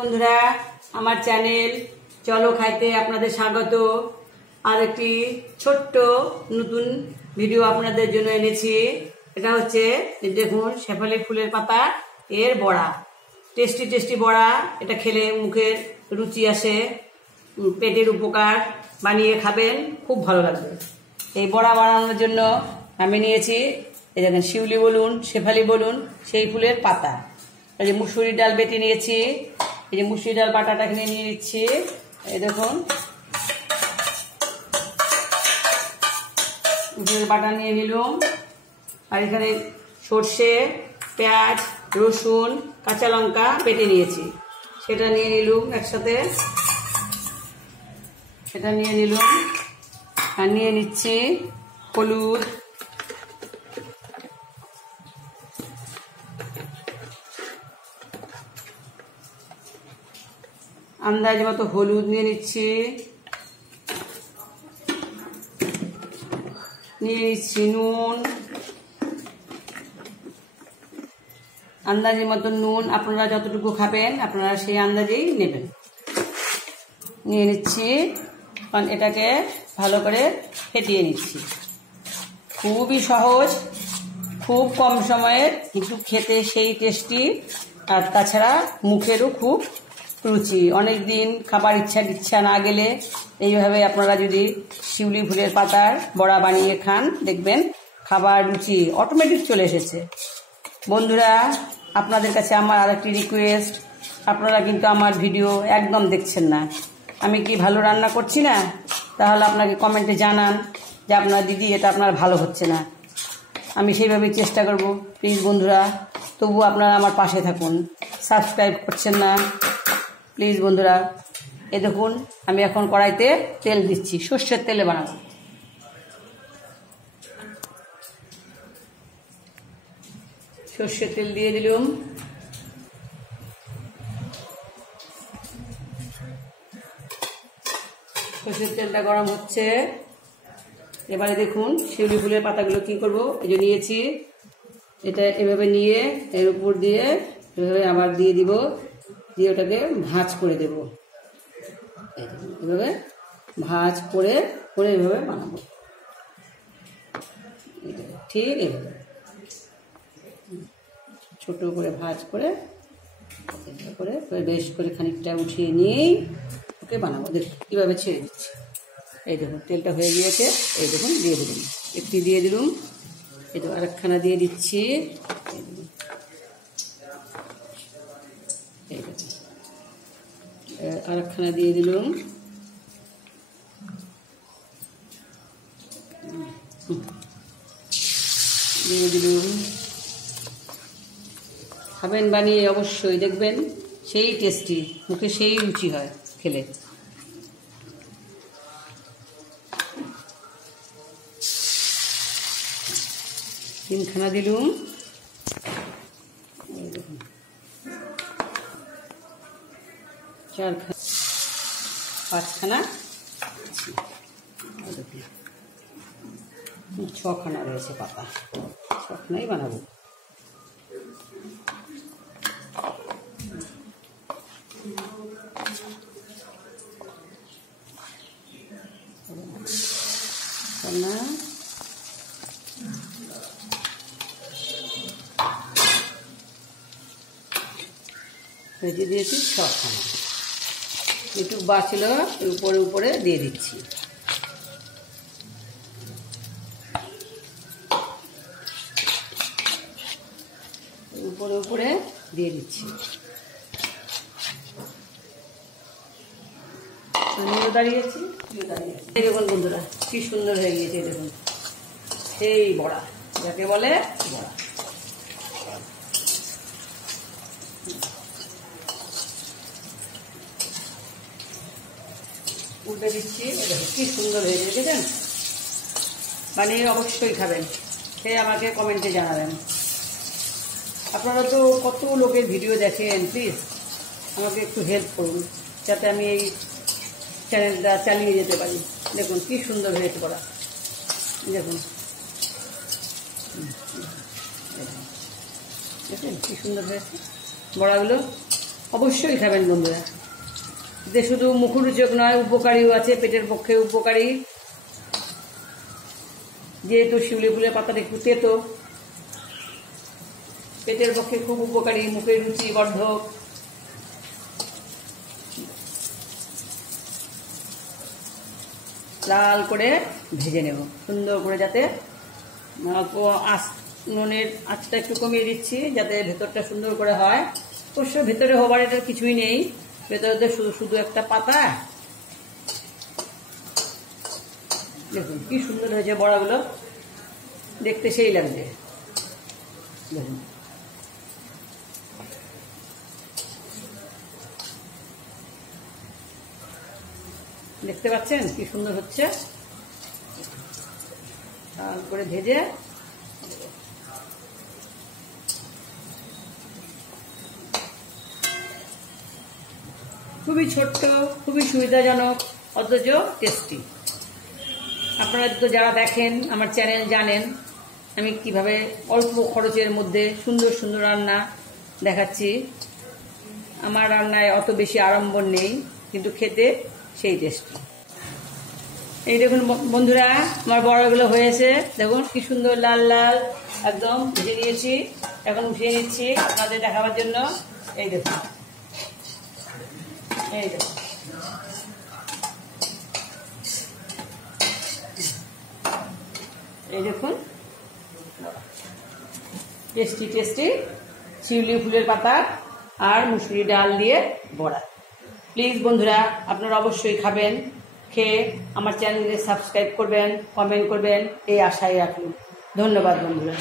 বন্ধুরা, আমার চ্যানেল চলো খাইতে আপনাদের স্বাগত। আর একটি ছোট্ট নতুন ভিডিও আপনাদের জন্য এনেছি। এটা হচ্ছে দেখুন শেফালি ফুলের পাতা এর বড়া, টেস্টি টেস্টি বড়া। এটা খেলে মুখের রুচি আসে, পেটের উপকার। বানিয়ে খাবেন, খুব ভালো লাগবে। এই বড়া বানানোর জন্য আমি নিয়েছি, এই দেখেন শিউলি বলুন, শেফালি বলুন, সেই ফুলের পাতা। এই যে মুসুরি ডাল বেটে নিয়েছি, এই যে মুসুরি ডাল বাটাটা এখানে নিয়ে নিচ্ছি। এই দেখুন মুসুরির বাটা নিয়ে নিলাম। আর এখানে সর্ষে, পেঁয়াজ, রসুন, কাঁচা লঙ্কা বেটে নিয়েছি, সেটা নিয়ে নিলাম একসাথে। সেটা নিয়ে নিলাম। আর নিয়ে নিচ্ছি হলুদ, আন্দাজ মতো হলুদ নিয়ে নিচ্ছি। নিয়ে নিচ্ছি নুন, আন্দাজের মতো নুন। আপনারা যতটুকু খাবেন আপনারা সেই আন্দাজেই নেবেন। নিয়ে নিচ্ছি, কারণ এটাকে ভালো করে ফেটিয়ে নিচ্ছি। খুবই সহজ, খুব কম সময়ের, কিন্তু খেতে সেই টেস্টি। আর তাছাড়া মুখেরও খুব রুচি। অনেক দিন খাবার ইচ্ছা না গেলে এইভাবে আপনারা যদি শিউলি ফুলের পাতার বড়া বানিয়ে খান, দেখবেন খাবার রুচি অটোমেটিক চলে এসেছে। বন্ধুরা, আপনাদের কাছে আমার আরেকটি রিকোয়েস্ট, আপনারা কিন্তু আমার ভিডিও একদম দেখছেন না। আমি কি ভালো রান্না করছি না? তাহলে আপনাকে কমেন্টে জানান যে আপনার দিদি এটা আপনার ভালো হচ্ছে না। আমি সেইভাবে চেষ্টা করব। প্লিজ বন্ধুরা, তবু আপনারা আমার পাশে থাকুন। সাবস্ক্রাইব করছেন না প্লিজ বন্ধুরা। এ দেখুন আমি এখন কড়াইতে তেল দিচ্ছি, সর্ষের তেলে বানাবো। সর্ষের তেল দিয়ে দিলাম। সর্ষের তেলটা গরম হচ্ছে। এবারে দেখুন শিউলি ফুলের পাতাগুলো কি করব। এই যে নিয়েছি, এটা এভাবে নিয়ে এর উপর দিয়ে এভাবে আবার দিয়ে দিব, দিয়ে ওটাকে ভাঁজ করে দেব। এভাবে ভাঁজ করে করে এভাবে বানাবো, ঠিক এভাবে ছোট করে ভাঁজ করে করে বেশ করে খানিকটা উঠিয়ে নিয়েই ওকে বানাবো। দেখুন কীভাবে ছেড়ে দিচ্ছি। এই দেখুন তেলটা হয়ে গিয়েছে। এই দেখুন দিয়ে দিলাম, একটি দিয়ে দিলাম। এই তো আরেকখানা দিয়ে দিচ্ছি। এই দেখুন আরেকখানা দিয়ে দিলাম। দিয়ে দিলাম। খাবেন বানিয়ে অবশ্যই, দেখবেন সেই টেস্টি, মুখে সেই রুচি হয় খেলে। তিনখানা দিলুম। চারখানা, পাঁচখানা, ছখানা রয়েছে পাতা, ছখানাই বানাবো। ভেজে দিয়েছি ছখানা, একটু বাঁচল উপরে উপরে দিয়ে দিচ্ছি। উপরে উপরে দিয়ে দিচ্ছি। দাঁড়িয়েছি, এই দেখুন বন্ধুরা কি সুন্দর হয়ে গিয়েছে। দেখুন সেই বড়া, যাকে বলে বড়া। উল্টে দিচ্ছি, কি সুন্দর হয়ে গেছে। দেখেন, বানিয়ে অবশ্যই খাবেন, খেয়ে আমাকে কমেন্টে জানাবেন। আপনারা তো কত লোকের ভিডিও দেখেন, প্লিজ আমাকে একটু হেল্প করুন যাতে আমি এই চ্যানেলটা চালিয়ে যেতে পারি। দেখুন কি সুন্দর হয়েছে বড়া। দেখুন দেখেন কি সুন্দর হয়েছে বড়াগুলো। অবশ্যই খাবেন বন্ধুরা। যে শুধু মুখরোচক নয়, উপকারীও আছে, পেটের পক্ষে উপকারী। যেহেতু শিউলি ফুলের পাতাটা একটু তেতো, পেটের পক্ষে খুব উপকারী, মুখের রুচি বর্ধক। লাল করে ভেজে নেব সুন্দর করে, যাতে নুনের আঁচটা একটু কমিয়ে দিচ্ছি যাতে ভেতরটা সুন্দর করে হয়। অবশ্য ভেতরে হবার এটা কিছুই নেই, ভেতরে শুধু একটা পাতা। দেখুন কি সুন্দর হয়েছে বড়াগুলো, দেখতে সেই লাগছে। দেখুন দেখতে পাচ্ছেন কি সুন্দর হচ্ছে, তারপরে ভেজে খুবই ছোট্ট, খুবই সুবিধাজনক, অথচ টেস্টি। আপনারা তো যারা দেখেন আমার চ্যানেল জানেন আমি কিভাবে অল্প খরচের মধ্যে সুন্দর সুন্দর রান্না দেখাচ্ছি। আমার রান্নায় অত বেশি আড়ম্বর নেই, কিন্তু খেতে সেই টেস্টি। এই দেখুন বন্ধুরা, আমার বড়াগুলো হয়েছে, দেখুন কি সুন্দর লাল লাল একদম ভেজে নিয়েছি। এখন উঠিয়ে নিচ্ছি আপনাদের দেখাবার জন্য। এই দেখুন, এই দেখুন, এই দেখুন টেস্টি টেস্টি শিউলি ফুলের পাতা আর মুসুরি ডাল দিয়ে বড়া। প্লিজ বন্ধুরা আপনারা অবশ্যই খাবেন, খেয়ে আমার চ্যানেলে সাবস্ক্রাইব করবেন, কমেন্ট করবেন, এই আশায় রাখুন। ধন্যবাদ বন্ধুরা।